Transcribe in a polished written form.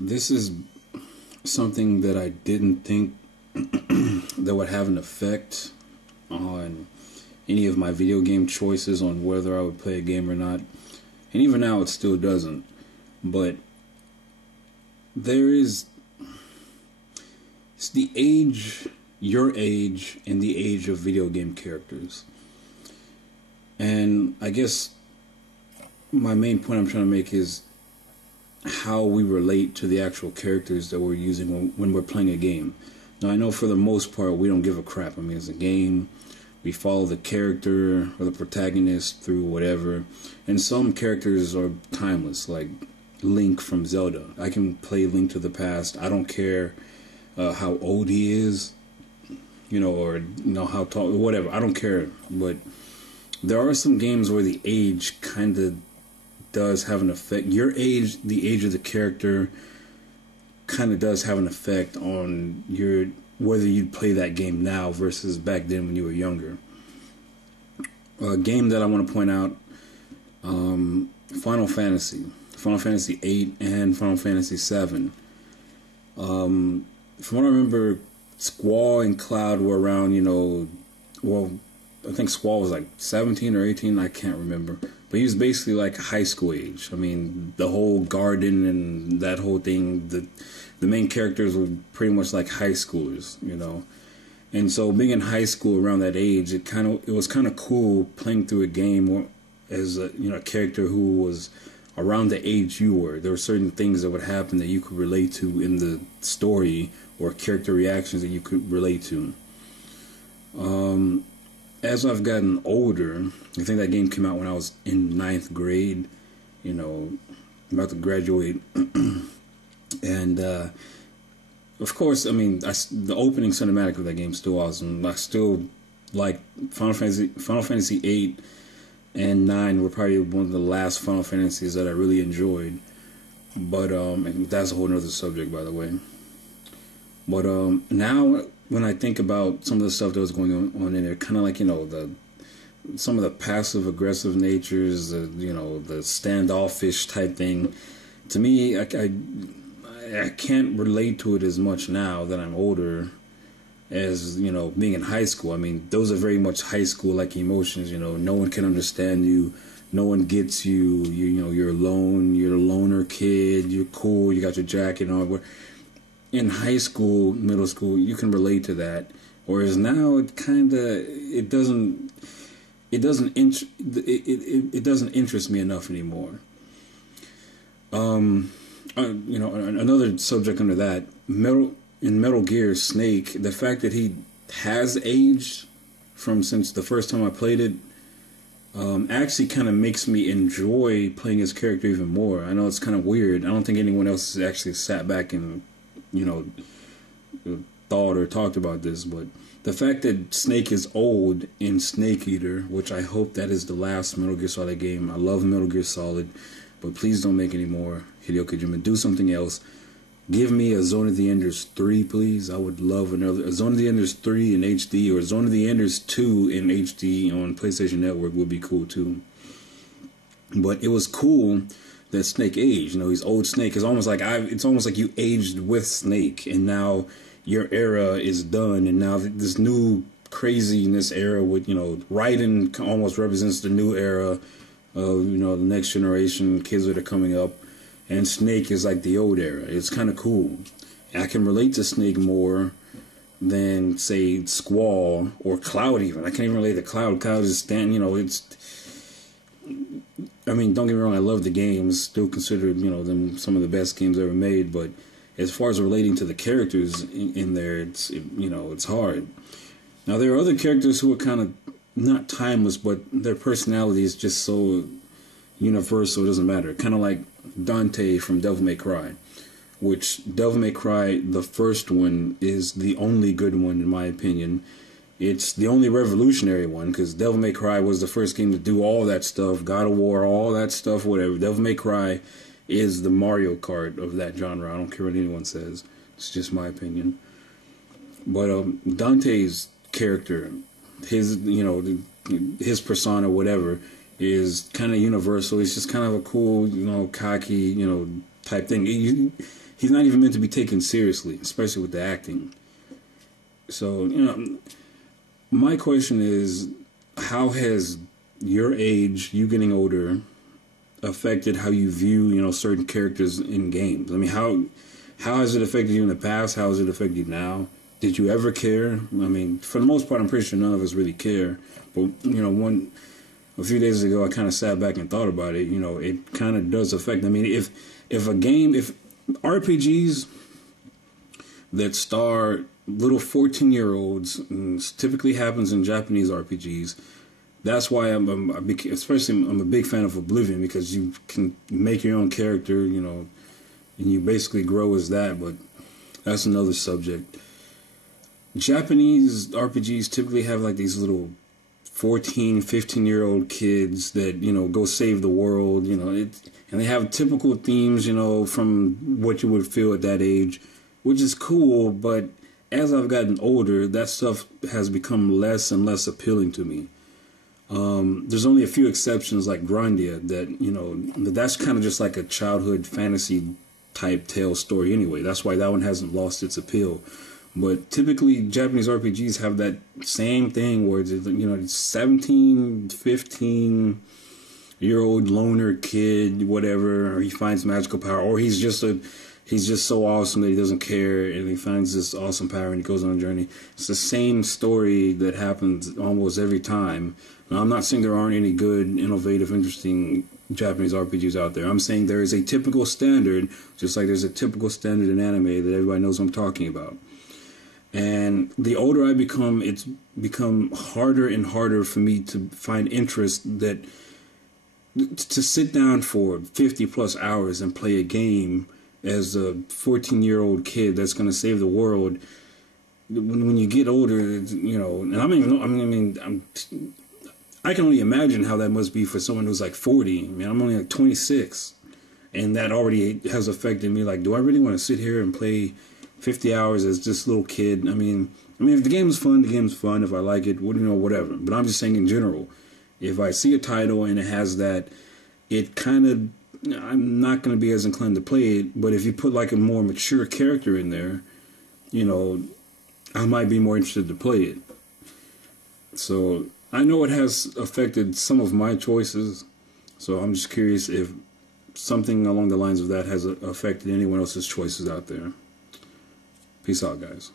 This is something that I didn't think that would have an effect on any of my video game choices, on whether I would play a game or not. And even now it still doesn't. But it's the age, your age, and the age of video game characters. And I guess my main point I'm trying to make is how we relate to the actual characters that we're using when we're playing a game. Now, I know for the most part we don't give a crap. I mean, it's a game. We follow the character or the protagonist through whatever. And some characters are timeless, like Link from Zelda. I can play Link to the Past. I don't care how old he is, or how tall, whatever. I don't care. But there are some games where the age kind of does have an effect. Your age, the age of the character, kind of does have an effect on whether you'd play that game now versus back then when you were younger. A game that I want to point out, Final Fantasy VIII and Final Fantasy VII. From what I remember, Squall and Cloud were around, I think Squall was like 17 or 18, I can't remember. But he was basically like high school age. I mean, the whole garden and that whole thing, the main characters were pretty much like high schoolers, And so being in high school around that age, it was kind of cool playing through a game as a character who was around the age you were. There were certain things that would happen that you could relate to in the story, or character reactions that you could relate to. As I've gotten older, I think that game came out when I was in 9th grade, about to graduate. And, of course, I mean, the opening cinematic of that game is still awesome. I still like Final Fantasy VIII and 9 were probably one of the last Final Fantasies that I really enjoyed. But, and that's a whole other subject, by the way. But, now, when I think about some of the stuff that was going on in there, kind of like, some of the passive-aggressive natures, the standoffish type thing, to me, I can't relate to it as much now that I'm older as, being in high school. I mean, those are very much high school-like emotions, no one can understand you, no one gets you, you're alone, you're a loner kid, you're cool, you got your jacket on. In high school, middle school, you can relate to that, whereas now it doesn't interest me enough anymore. Another subject under that, in Metal Gear, Snake, the fact that he has aged since the first time I played it, actually kind of makes me enjoy playing his character even more. I know it's kind of weird. I don't think anyone else has actually sat back and thought or talked about this, but the fact that Snake is old in Snake Eater, which I hope that is the last Metal Gear Solid game. I love Metal Gear Solid, but please don't make any more. Hideo Kojima, do something else. Give me a Zone of the Enders 3, please. I would love a Zone of the Enders 3 in HD, or Zone of the Enders 2 in HD on PlayStation Network would be cool too. But it was cool that Snake aged. He's old Snake. It's almost like you aged with Snake, and now your era is done, and now this new craziness era with, Raiden almost represents the new era of, the next generation, kids that are coming up, and Snake is like the old era. It's kind of cool. I can relate to Snake more than, say, Squall or Cloud even. I can't even relate to Cloud. Cloud is I mean, don't get me wrong, I love the games, still consider, them some of the best games ever made, but as far as relating to the characters in there, it's hard. Now, there are other characters who are kind of not timeless, but their personality is just so universal, it doesn't matter. Kind of like Dante from Devil May Cry, which Devil May Cry, the first one, is the only good one in my opinion. It's the only revolutionary one, because Devil May Cry was the first game to do all that stuff, God of War, all that stuff, whatever. Devil May Cry is the Mario Kart of that genre. I don't care what anyone says. It's just my opinion. But Dante's character, his persona, whatever, is kind of universal. He's just kind of a cool, cocky, type thing. he's not even meant to be taken seriously, especially with the acting. So, my question is, how has your age, you getting older, affected how you view, certain characters in games? I mean, how has it affected you in the past? How has it affected you now? Did you ever care? I mean, for the most part, I'm pretty sure none of us really care. But, a few days ago, I kind of sat back and thought about it. It kind of does affect. I mean, if RPGs that star little 14-year-olds, typically happens in Japanese RPGs. That's why I'm a big fan of Oblivion, because you can make your own character, and you basically grow as that. But that's another subject. Japanese RPGs typically have like these little 14, 15-year-old kids that, go save the world, and they have typical themes, from what you would feel at that age, which is cool. But as I've gotten older, that stuff has become less and less appealing to me. There's only a few exceptions, like Grandia, that's kind of just like a childhood fantasy type tale story anyway. That's why that one hasn't lost its appeal. But typically, Japanese RPGs have that same thing where it's 17, 15-year-old loner kid, whatever, or he finds magical power, or he's just so awesome that he doesn't care, and he finds this awesome power and he goes on a journey. It's the same story that happens almost every time. Now, I'm not saying there aren't any good, innovative, interesting Japanese RPGs out there. I'm saying there is a typical standard, just like there's a typical standard in anime that everybody knows what I'm talking about. And the older I become, it's become harder and harder for me to find interest to sit down for 50 plus hours and play a game as a 14-year-old kid that's going to save the world. When you get older, and I can only imagine how that must be for someone who's like 40. I mean, I'm only like 26, and that already has affected me. Like, do I really want to sit here and play 50 hours as this little kid? I mean, if the game is fun, the game's fun. If I like it, whatever. But I'm just saying in general, if I see a title and it has that, I'm not going to be as inclined to play it. But if you put like a more mature character in there, I might be more interested to play it. So I know it has affected some of my choices. So I'm just curious if something along the lines of that has affected anyone else's choices out there. Peace out, guys.